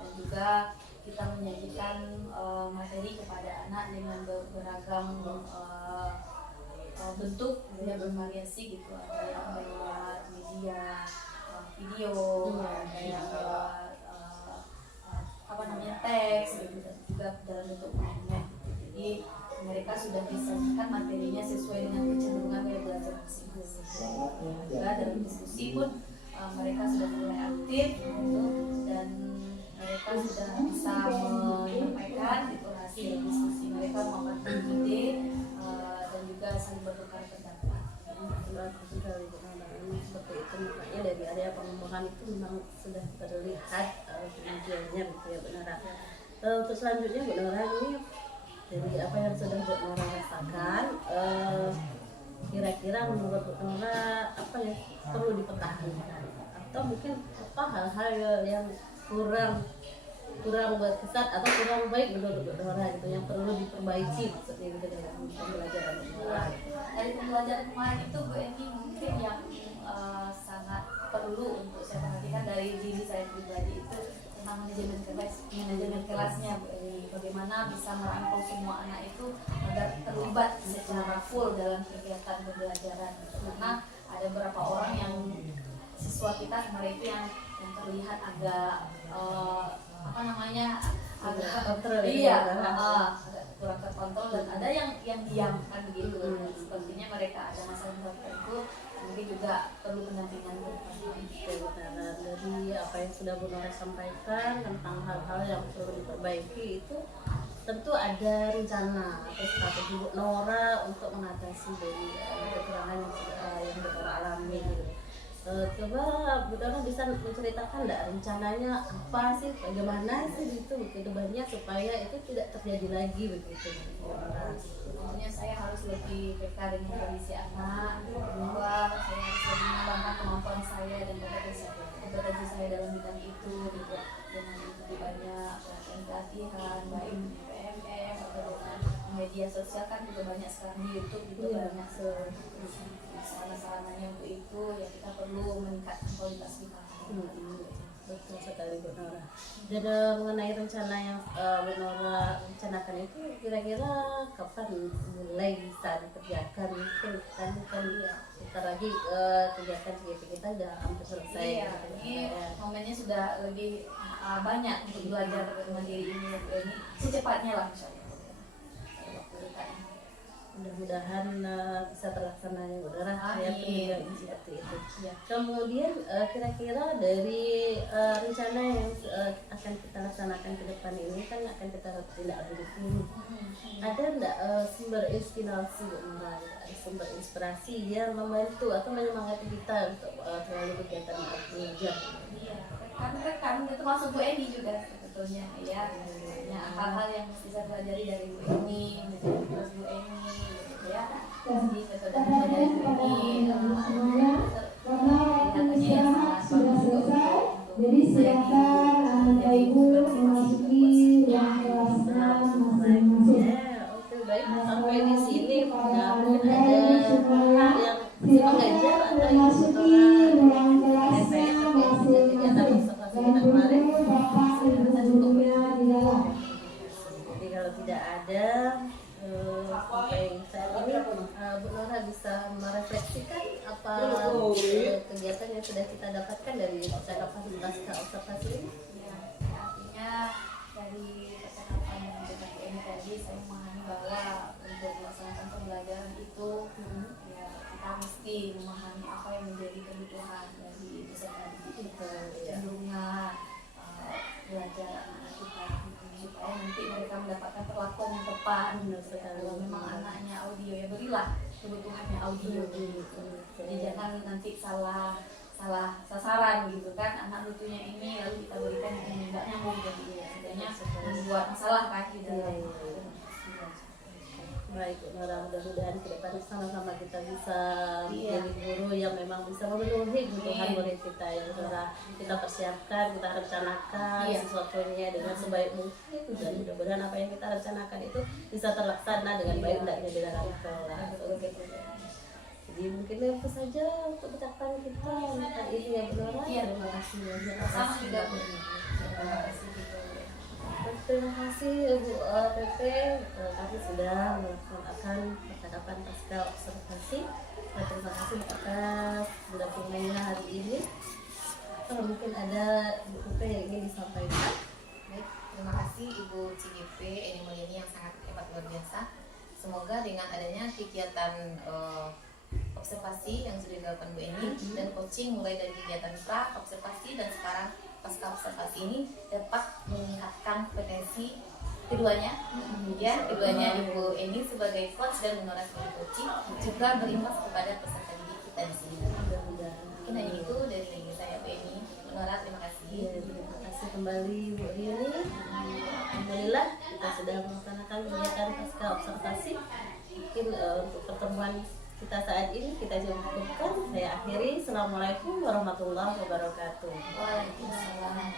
dan juga kita menyajikan materi kepada anak dengan beragam bentuk, ya, bervariasi gitu. Ada yang lewat media video, Iya. ada yang lewat apa namanya teks gitu, dan juga dalam bentuk magnet gitu. Jadi mereka sudah disajikan materinya sesuai dengan kecenderungan gaya belajar masing-masing. Juga dalam diskusi pun mereka sudah mulai aktif gitu, dan mereka sudah bisa menyampaikan gitu hasil diskusi mereka, memaparkan ide dan juga saling bertukar pendapat. Bagus sekali Bu Nora. Memang seperti itu, makanya dari area pengembangan itu memang sudah terlihat kemajuannya gitu ya Bu Nora. Untuk selanjutnya Bu Nora, ini dari apa yang sudah Bu Nora rasakan, kira-kira menurut Bu Nora apa yang perlu dipertahankan atau mungkin apa hal-hal yang kurang berkesan atau kurang baik menurut Bu Nora gitu yang perlu diperbaiki maksudnya gitu dalam pembelajaran Bu Nora. Dari pembelajaran kemarin itu Bu Eni mungkin yang sangat perlu untuk saya perhatikan dari diri saya pribadi itu tentang manajemen kelasnya Bu Eni. Bagaimana bisa merangkul semua anak itu agar terlibat secara full dalam kegiatan pembelajaran. Karena ada beberapa orang yang siswa kita kemarin itu yang terlihat agak apa namanya agak kurang terkontrol, dan ada yang diam kan begitu. Sepertinya mereka ada masalah tertentu, mungkin juga perlu pendampingan. Dari apa yang sudah Bu Nora sampaikan tentang hal-hal yang perlu diperbaiki itu tentu ada rencana atau strategi Bu Nora untuk mengatasi dari kekurangan yang Bu Nora alami gitu. Coba Bu Nora bisa menceritakan enggak rencananya apa sih, bagaimana sih itu kedepannya supaya itu tidak terjadi lagi begitu Bu Nora. Sebenarnya saya harus lebih peka dengan kondisi anak, bahwa saya harus lebih mengembangkan kemampuan saya dan kompetensi saya dalam bidang itu gitu. Dengan lebih banyak pelatihan baik di PMM atau dengan media sosial kan juga banyak sekarang di YouTube gitu, banyak sarana-sarananya untuk itu, ya kita perlu meningkatkan kualitas kita. Betul sekali Bu Nora. Dan mengenai rencana yang Bu Nora rencanakan itu kira-kira kapan mulai bisa dikerjakan? Mungkin kan ya kita lagi kegiatan kita udah hampir selesai. Iya, ini momennya sudah lebih banyak untuk belajar mandiri ini secepatnya lah insya Allah. Mudah-mudahan bisa terlaksananya Bu Nora. Saya pun juga ingin seperti itu. Ya. Kemudian kira-kira dari rencana yang akan kita laksanakan ke depan ini kan akan kita tindak lanjuti. Ada enggak sumber inspirasi Bu Nora? Ada sumber inspirasi yang membantu atau menyemangati kita untuk melalui kegiatan belajar? Iya, kan itu masuk Bu Eni juga sebetulnya ya. Banyak hal-hal yang mesti saya pelajari dari Bu Eni, dari kelas Bu Eni gitu ya. Jadi metode dari Bu Eni kelihatannya yang sangat bagus untuk Jadi silakan Bapak Ibu memasuki ruang kelasnya masing-masing. Oke, baik, sampai di sini mungkin ada yang mengajar atau yang Memasuki ruang kelasnya masing-masing. Dan dulu Bapak Ibu-nya di dalam. Jadi kalau tidak ada sampai saat ini Bu Nora bisa merefleksikan apa kegiatan yang sudah kita dapatkan dari cara pasca observasi ini. ya, artinya dari percakapan dengan Bu Eni tadi saya memahami bahwa untuk melaksanakan pembelajaran itu ya kita mesti memahami apa yang menjadi kebutuhan dari peserta didik, kecenderungan belajar anak kita supaya nanti mereka mendapatkan perlakuan yang tepat. Kalau memang anaknya audio ya berilah kebutuhannya audio gitu. Jadi jangan nanti salah sasaran gitu kan, anak butuhnya ini lalu kita berikan yang ini nggak nyambung, jadi setidaknya membuat masalah kan di dalam. Baik Bu Nora, mudah-mudahan ke depan sama-sama kita bisa menjadi guru yang memang bisa memenuhi kebutuhan murid kita ya Bu Nora. Kita persiapkan, kita rencanakan sesuatunya dengan sebaik mungkin, dan mudah-mudahan apa yang kita rencanakan itu bisa terlaksana dengan baik dan di dalam kelas. Jadi mungkin itu saja untuk percakapan kita kali ini ya Bu Nora. Terima kasih banyak. Sama juga Bu. Terima kasih juga. Terima kasih Bu Tete, kami sudah melaksanakan percakapan pasca observasi. Terima kasih atas pendampingannya hari ini. Mungkin ada Bu Pupe yang ingin disampaikan. Baik, terima kasih Ibu CGP Eni Mulyani yang sangat hebat luar biasa. Semoga dengan adanya kegiatan observasi yang sudah dilakukan Bu Eni dan coaching mulai dari kegiatan pra observasi dan sekarang pasca observasi ini dapat meningkatkan potensi keduanya, ya keduanya Ibu Eni sebagai coach dan Nora sebagai coaching juga berimbas kepada peserta didik kita di sini. Mungkin hanya itu dari saya Bu Eni. Nora, terima kasih. Iya, terima kasih kembali Bu Rini. Alhamdulillah kita sudah melaksanakan kegiatan pasca observasi. Mungkin untuk pertemuan kita saat ini kita cukupkan. Saya akhiri. Assalamualaikum warahmatullahi wabarakatuh. Waalaikumsalam.